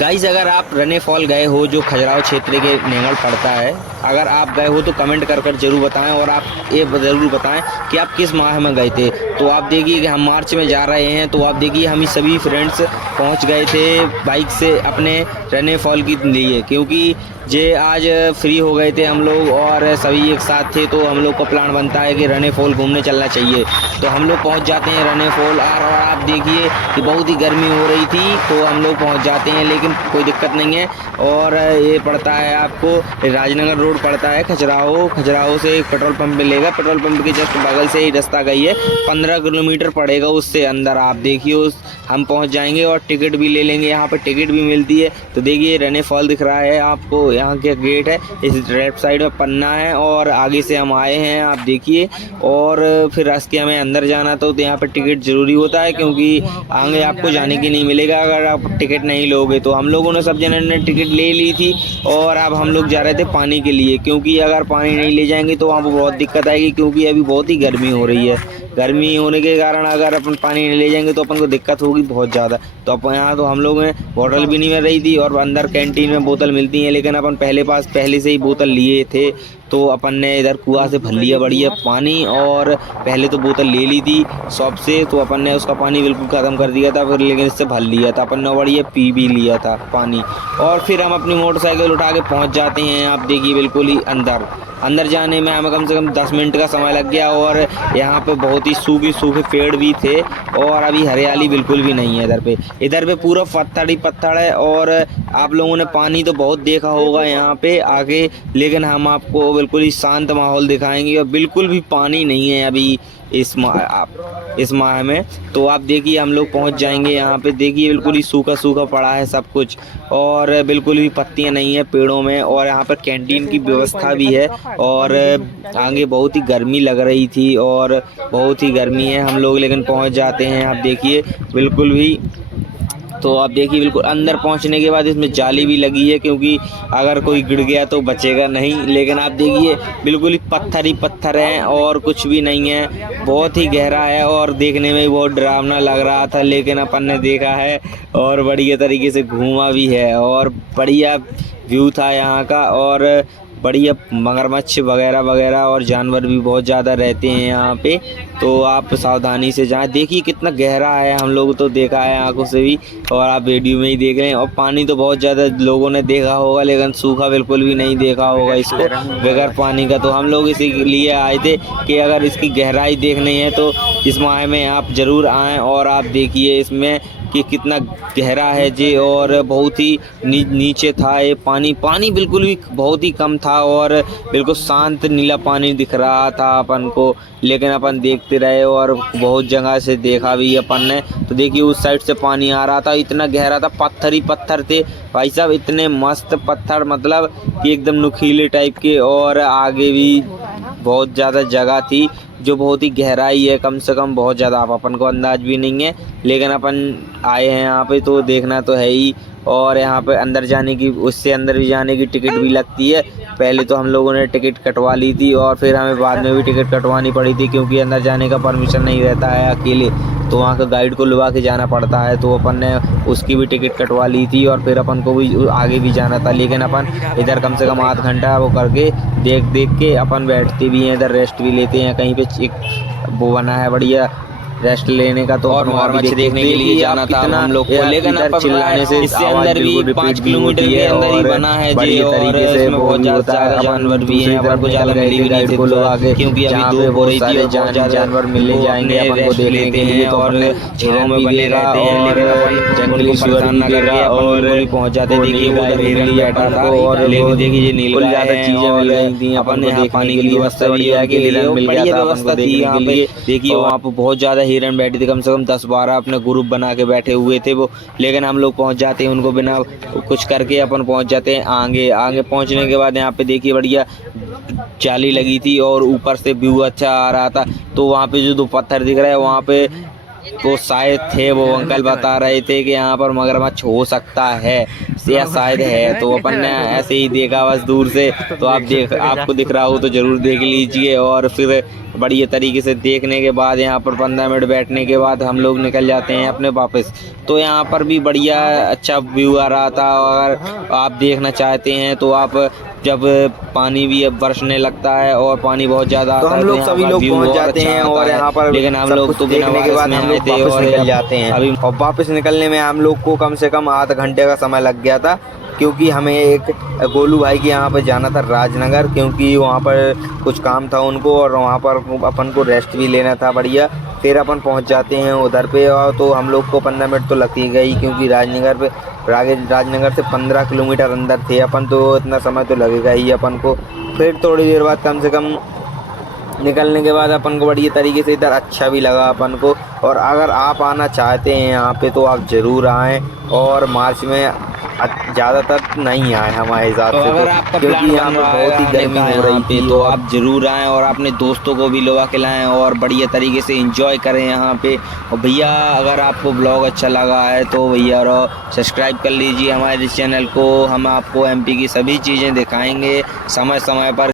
Guys अगर आप रने फॉल गए हो जो खजुराहो क्षेत्र के नेंगल पड़ता है, अगर आप गए हो तो कमेंट कर जरूर बताएं और आप ये ज़रूर बताएं कि आप किस माह में गए थे। तो आप देखिए कि हम मार्च में जा रहे हैं, तो आप देखिए हम सभी फ्रेंड्स पहुंच गए थे बाइक से अपने रने फॉल के लिए, क्योंकि जे आज फ्री हो गए थे हम लोग और सभी एक साथ थे, तो हम लोग का प्लान बनता है कि रने फॉल घूमने चलना चाहिए। तो हम लोग पहुंच जाते हैं रने फॉल और आप देखिए कि बहुत ही गर्मी हो रही थी, तो हम लोग पहुंच जाते हैं, लेकिन कोई दिक्कत नहीं है। और ये पड़ता है आपको राजनगर रोड पड़ता है खजुराहो से एक पेट्रोल पंप मिलेगा, पेट्रोल पंप के जस्ट बगल से ही रास्ता गई है, 15 किलोमीटर पड़ेगा उससे अंदर। आप देखिए हम पहुंच जाएंगे और टिकट भी ले लेंगे, यहाँ पर टिकट भी मिलती है। तो देखिए रने फॉल दिख रहा है आपको, यहाँ के गेट है, इस लेफ्ट साइड में पन्ना है और आगे से हम आए हैं आप देखिए। और फिर इसके हमें अंदर जाना तो यहाँ पर टिकट जरूरी होता है, क्योंकि आगे आपको जाने की नहीं मिलेगा अगर आप टिकट नहीं लोगे। तो हम लोगों ने सब जने ने टिकट ले ली थी और अब हम लोग जा रहे थे पानी के लिए, क्योंकि अगर पानी नहीं ले जाएंगे तो वहाँ पर बहुत दिक्कत आएगी, क्योंकि अभी बहुत ही गर्मी हो रही है। गर्मी होने के कारण अगर अपन पानी नहीं ले जाएंगे तो अपन को दिक्कत होगी बहुत ज़्यादा। तो अपन यहाँ तो हम लोग में बोतल भी नहीं मिल रही थी और अंदर कैंटीन में बोतल मिलती है, लेकिन अपन पहले से ही बोतल लिए थे, तो अपन ने इधर कुआं से भर लिया बढ़िया पानी। और पहले तो बोतल ले ली थी शॉप से, तो अपन ने उसका पानी बिल्कुल ख़त्म कर दिया था, फिर लेकिन इससे भर लिया था अपन ने बढ़िया पी भी लिया था पानी। और फिर हम अपनी मोटरसाइकिल उठा के पहुँच जाते हैं आप देखिए बिल्कुल ही अंदर जाने में हमें कम से कम 10 मिनट का समय लग गया। और यहाँ पे बहुत ही सूखे पेड़ भी थे और अभी हरियाली बिल्कुल भी नहीं है इधर पे पूरा पत्थर ही पत्थर है। और आप लोगों ने पानी तो बहुत देखा होगा यहाँ पे आगे, लेकिन हम आपको बिल्कुल ही शांत माहौल दिखाएंगे और बिल्कुल भी पानी नहीं है अभी इस माह में। तो आप देखिए हम लोग पहुँच जाएंगे, यहाँ पे देखिए बिल्कुल ही सूखा पड़ा है सब कुछ और बिल्कुल भी पत्तियाँ नहीं है पेड़ों में। और यहाँ पर कैंटीन की व्यवस्था भी है और आगे बहुत ही गर्मी लग रही थी और बहुत ही गर्मी है हम लोग, लेकिन पहुँच जाते हैं आप देखिए बिल्कुल भी। तो आप देखिए बिल्कुल अंदर पहुंचने के बाद इसमें जाली भी लगी है, क्योंकि अगर कोई गिर गया तो बचेगा नहीं। लेकिन आप देखिए बिल्कुल ही पत्थर हैं और कुछ भी नहीं है, बहुत ही गहरा है और देखने में बहुत डरावना लग रहा था, लेकिन अपन ने देखा है और बढ़िया तरीके से घूमा भी है और बढ़िया व्यू था यहाँ का। और बढ़िया मगरमच्छ वगैरह और जानवर भी बहुत ज़्यादा रहते हैं यहाँ पे, तो आप सावधानी से जाएं। देखिए कितना गहरा है, हम लोग तो देखा है आंखों से भी और आप वीडियो में ही देख रहे हैं। और पानी तो बहुत ज़्यादा लोगों ने देखा होगा, लेकिन सूखा बिल्कुल भी नहीं देखा होगा इसको बगैर पानी का। तो हम लोग इसीलिए आए थे कि अगर इसकी गहराई देखनी है तो इस माह में आप ज़रूर आएँ और आप देखिए इसमें कि कितना गहरा है जी। और बहुत ही नीचे था ये पानी बिल्कुल भी बहुत ही कम था और बिल्कुल शांत नीला पानी दिख रहा था अपन को, लेकिन अपन देखते रहे और बहुत जगह से देखा भी अपन ने। तो देखिए उस साइड से पानी आ रहा था, इतना गहरा था, पत्थर ही पत्थर थे भाई साहब, इतने मस्त पत्थर मतलब कि एकदम नुकीले टाइप के। और आगे भी बहुत ज़्यादा जगह थी जो बहुत ही गहराई है, कम से कम बहुत ज़्यादा आप अपन को अंदाज भी नहीं है, लेकिन अपन आए हैं यहाँ पे तो देखना तो है ही। और यहाँ पे अंदर जाने की उससे अंदर भी जाने की टिकट भी लगती है। पहले तो हम लोगों ने टिकट कटवा ली थी और फिर हमें बाद में भी टिकट कटवानी पड़ी थी, क्योंकि अंदर जाने का परमिशन नहीं रहता है अकेले, तो वहाँ का गाइड को लुभा के जाना पड़ता है। तो अपन ने उसकी भी टिकट कटवा ली थी और फिर अपन को भी आगे भी जाना था, लेकिन अपन इधर कम से कम आध घंटा वो करके देख के अपन बैठते भी हैं, इधर रेस्ट भी लेते हैं। कहीं पे एक वो बना है बढ़िया रेस्ट लेने का, तो और मगरमच्छ देखने के लिए जाना था हम लोग को, लेकिन चिल्लाने से इससे अंदर भी 5 किलोमीटर के अंदर ही बना है जी। और इसमें बहुत ज़्यादा जानवर भी हैं, अपन को ज़्यादा मिली भी नहीं लोग आगे, क्योंकि अभी धूप हो रही थी और जानवर मिलने जाएंगे अपन को देखने के लिए। और हिरण में बने रहते हैं, जंगली सुअर न करके और पहुँच जाते। देखिए वो हिरण बैठा था और देखिए ये नील ज़्यादा चीज़ें मिल रही थी अपन को देखने की व्यवस्था भी है कि हिरण मिल गया था अपन को देखने के लिए। देखिए वहाँ पर बहुत ज़्यादा हिरण बैठे थे, कम से कम 10-12 अपने ग्रुप बना के बैठे हुए थे वो, लेकिन हम लोग पहुंच जाते हैं उनको बिना कुछ करके अपन पहुंच जाते हैं आगे पहुंचने के बाद यहाँ पे देखिए बढ़िया जाली लगी थी और ऊपर से व्यू अच्छा आ रहा था। तो वहाँ पे जो 2 पत्थर दिख रहे हैं वहाँ पे तो शायद थे, वो अंकल बता रहे थे कि यहाँ पर मगरमच्छ हो सकता है या शायद है। तो अपन ने ऐसे ही देखा बस दूर से, तो आपको दिख रहा हो तो ज़रूर देख लीजिए। और फिर बढ़िया तरीके से देखने के बाद यहाँ पर 15 मिनट बैठने के बाद हम लोग निकल जाते हैं अपने वापस। तो यहाँ पर भी बढ़िया अच्छा व्यू आ रहा था। अगर आप देखना चाहते हैं तो आप जब पानी भी अब बरसने लगता है और पानी बहुत ज्यादा आता तो हम लोग सभी लोग पहुंच जाते हैं और यहाँ पर लेकिन हम सब लोग कुछ तो बिना देखने के बाद बारिश हम में लोग आए थे वापस और निकल जाते हैं। अभी और वापस निकलने में हम लोग को कम से कम आधा घंटे का समय लग गया था, क्योंकि हमें एक गोलू भाई के यहाँ पर जाना था राजनगर, क्योंकि वहाँ पर कुछ काम था उनको और वहाँ पर अपन को रेस्ट भी लेना था बढ़िया। फिर अपन पहुँच जाते हैं उधर पे। और तो हम लोग को 15 मिनट तो लगती गई, क्योंकि राजनगर से 15 किलोमीटर अंदर थे अपन, तो इतना समय तो लगेगा ही अपन को। फिर थोड़ी देर बाद कम से कम निकलने के बाद अपन को बढ़िया तरीके से इधर अच्छा भी लगा अपन को। और अगर आप आना चाहते हैं यहाँ पे तो आप ज़रूर आएँ, और मार्च में ज़्यादातर नहीं आए हमारे हिसाब तो से, अगर आपका क्योंकि प्लान यहाँ बन पर रहा है बहुत ही आने गर्मी का हो यहाँ रही पे थी। तो और आप जरूर आएं और अपने दोस्तों को भी लोगा खिलाएं और बढ़िया तरीके से एंजॉय करें यहाँ पे। और भैया अगर आपको ब्लॉग अच्छा लगा है तो भैया सब्सक्राइब कर लीजिए हमारे चैनल को। हम आपको एमपी की सभी चीज़ें दिखाएंगे समय समय पर।